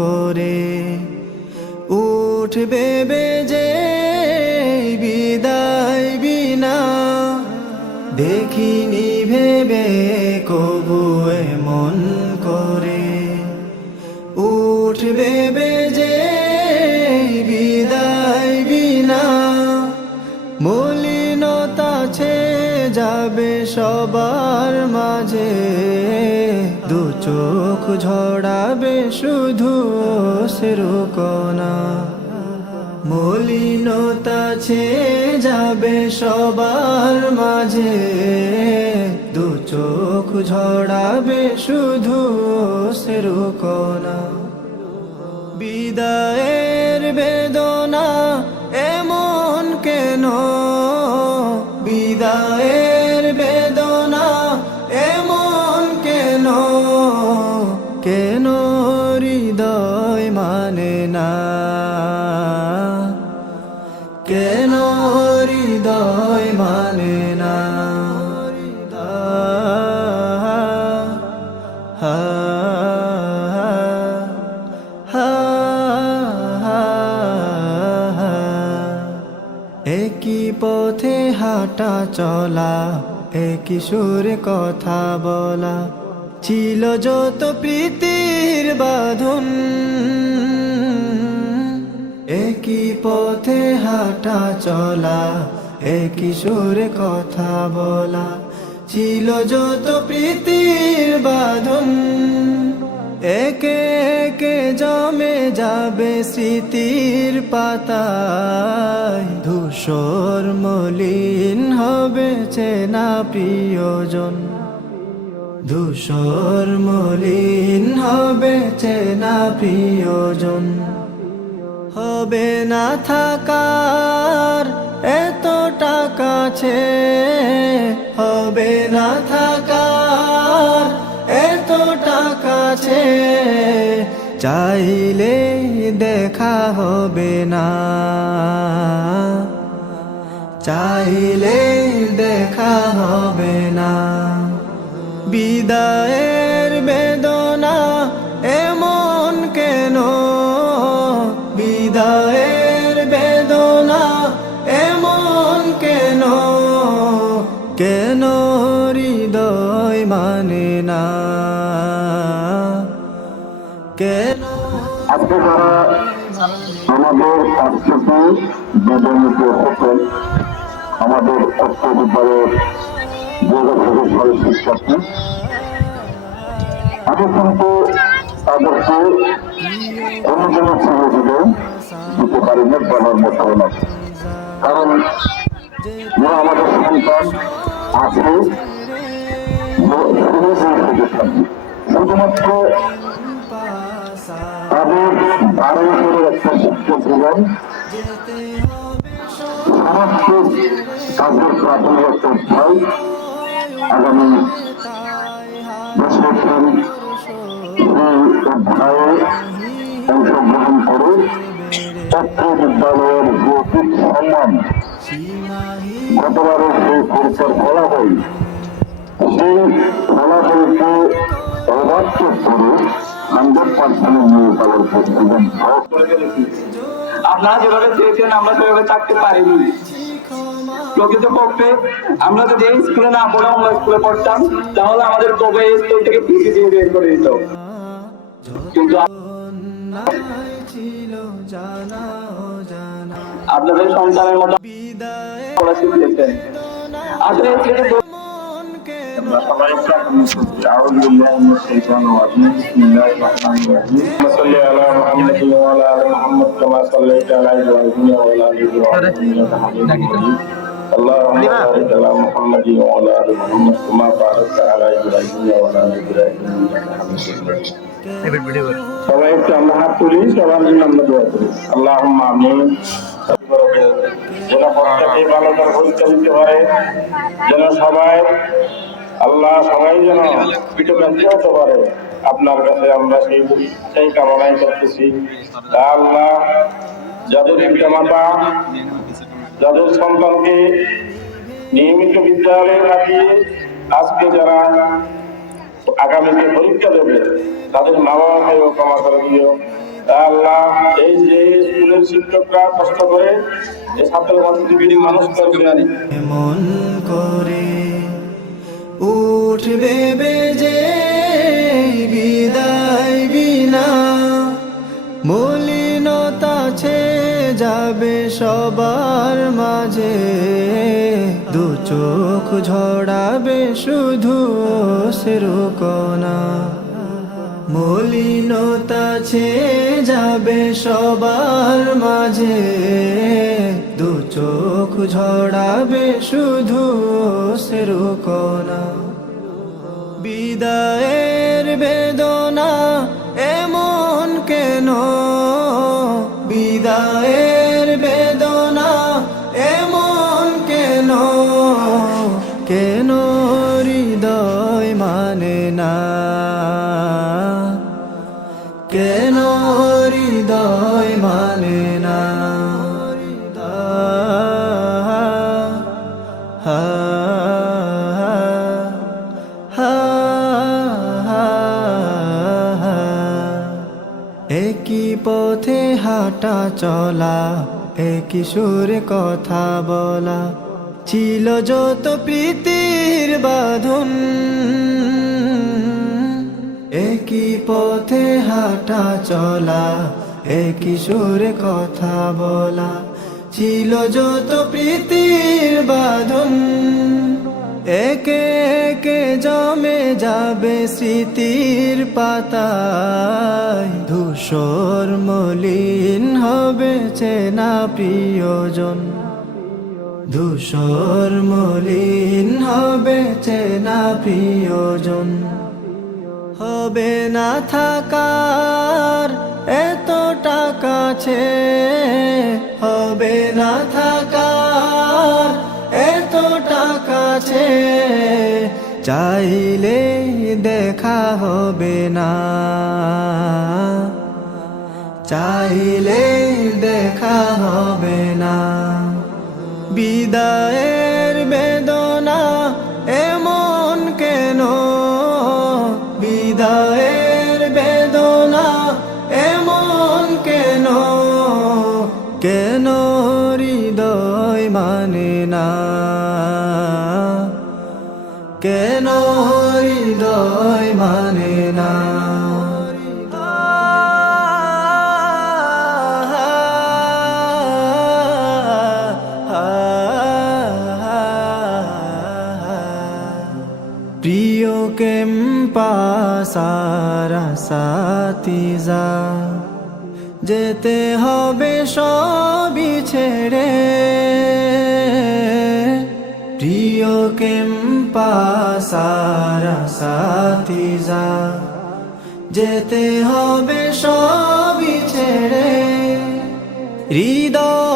করে উঠবে বেজে বিদায় বিনা দেখিনি ভেবে কবু এমন করে উঠবে বেজে বিদায় বিনা মলিনতা ছেয়ে যাবে সবার মাঝে দু চোখ ঝরাবে শুধু অশ্রুকণা মলিনতা ছেয়ে যাবে সবার মাঝে দু চোখ ঝরাবে শুধু অশ্রুকণা বিদায়ের বেদনা এমন কেন বিদায়ের বেদনা এমন কেন কেন হৃদয় মানে না কেন হৃদয় মানে না একই পথে হাঁটা চলা একই সুরে কথা বলা ছিল যত প্রীতির বাঁধন একই পথে হাঁটা চলা একই সুরে কথা বলা ছিল যত প্রীতির বাঁধন একে একে জমে যাবে স্মৃতির পাতায় ধূসর মলিন হবে চেনা প্রিয়জন ধূসর মলিন হবে চেনা প্রিয়জন হবে না থাকার এত টাকা ছে হবে না থাকার এত টাকা ছে চাইলে দেখা হবে না চাইলে দেখা হবে না বিদায়ের বেদনা এমন কেন বিদায়ের বেদনা এমন কেন কেন হৃদয় মানে না কেন আজকে যারা আমাদের কাছ থেকে বেদনিত হতেন আমাদের অর্থ বিদ্যালয়ের যোগাযোগের শিক্ষার্থী আমি কিন্তু তাদেরকে অনুদানের ছেড়ে দিতে পারি না বলার মতো না কারণ আমাদের সন্তান আছে শুধুমাত্র তাদের 12 বছরের একটা শিক্ষক জীবন সমস্ত তাদের প্রাথমিক একটা অধ্যায় আগামী বছর সেই অধ্যায়ে অংশগ্রহণ করে তথ্য বিদ্যালয়ের যৌক্তিক সম্মান গতবারের সেই পরীক্ষার ফলাফল সেই ফলাফলকে অবাধ্য করে 100% নিয়ে তাদের প্রতিবেদন আপনারা যেভাবে চেয়েছেন আমরা সেভাবে থাকতে পারিনি প্রকৃতপক্ষে আমরা যদি এই স্কুলে না পড়ে অন্য স্কুলে পড়তাম তাহলে আমাদের কবে এই স্কুল থেকে পিছিয়ে দিয়ে বের করে দিত কিন্তু আপনাদের সন্তানের মতো পড়া শিখিয়েছেন আসলে সবাই أعوذ بالله من الشيطان الرجيم بسم الله الرحمن الرحيم صل على محمد وعلى آل محمد كما صليت على إبراهيم وعلى آل إبراهيم إنك حميد مجيد اللهم بارك على محمد وعلى آل محمد كما باركت على إبراهيم وعلى آل إبراهيم إنك حميد مجيد সবাই একটু আমরা হাত তুলি সবার জন্য আমরা দোয়া করি আল্লাহুম্মা আমিন যেন প্রত্যেকে ভালো করে পরীক্ষা দিতে পারে যেন সবাই আল্লাহ সবাই যেন পিঠোকান্তি হতে পারে আপনার কাছে আমরা সেই কামনাই করতেছি তা আল্লাহ যাদের পিতামাতা যাদের সন্তানকে নিয়মিত বিদ্যালয়ে পাঠিয়ে আজকে যারা আগামীতে পরীক্ষা দেবে তাদের মা বাবাকেও ক্ষমা করে দিও আল্লাহ এই যে স্কুলের শিক্ষকরা কষ্ট করে এই ছাত্র ছাত্রীকে মানুষ করবেন, মন করে উঠবে বেজে বিদায় বিনা, মলিনতা ছে যাবে সবার মাঝে, দু চোখ ঝরাবে শুধু অশ্রুকণা, মলিনতা ছে যাবে সবার মাঝে, দু চোখ ঝরাবে শুধু অশ্রুকণা। বিদায়ের বেদনা এমন কেন, বিদায়ের বেদনা এমন কেন, কেন হৃদয় মানে না, কেন হৃদয় মানে না। হা হা হা হা। একই পথে হাঁটা চলা, একই সুরে কথা বলা, ছিল যত প্রীতির বাঁধন, একই পথে হাঁটা চলা, একই সুরে কথা বলা, ছিল যত প্রীতির বাঁধন, একে একে জমে যাবে স্মৃতির পাতায়, ধূসর মলিন হবে চেনা প্রিয়জন, ধূসর মলিন হবে চেনা প্রিয়জন। হবে না থাকার এতটা কাছে, হবে না থাকার এতটা কাছে, চাইলে দেখা হবে না, চাইলে দেখা হবে না। বিদায়ের বেদনা এমন কেন, বিদায়ের বেদনা এমন কেন, কেন হৃদয় মানে না, কেন হৃদয় মানে না। প্রিয় কেম্পা সারা সাথীজা, যেতে হবে সবই ছেড়ে, প্রিয় কেম্পা সারা সাথীজা, যেতে হবে সবই ছেড়ে, হৃদয়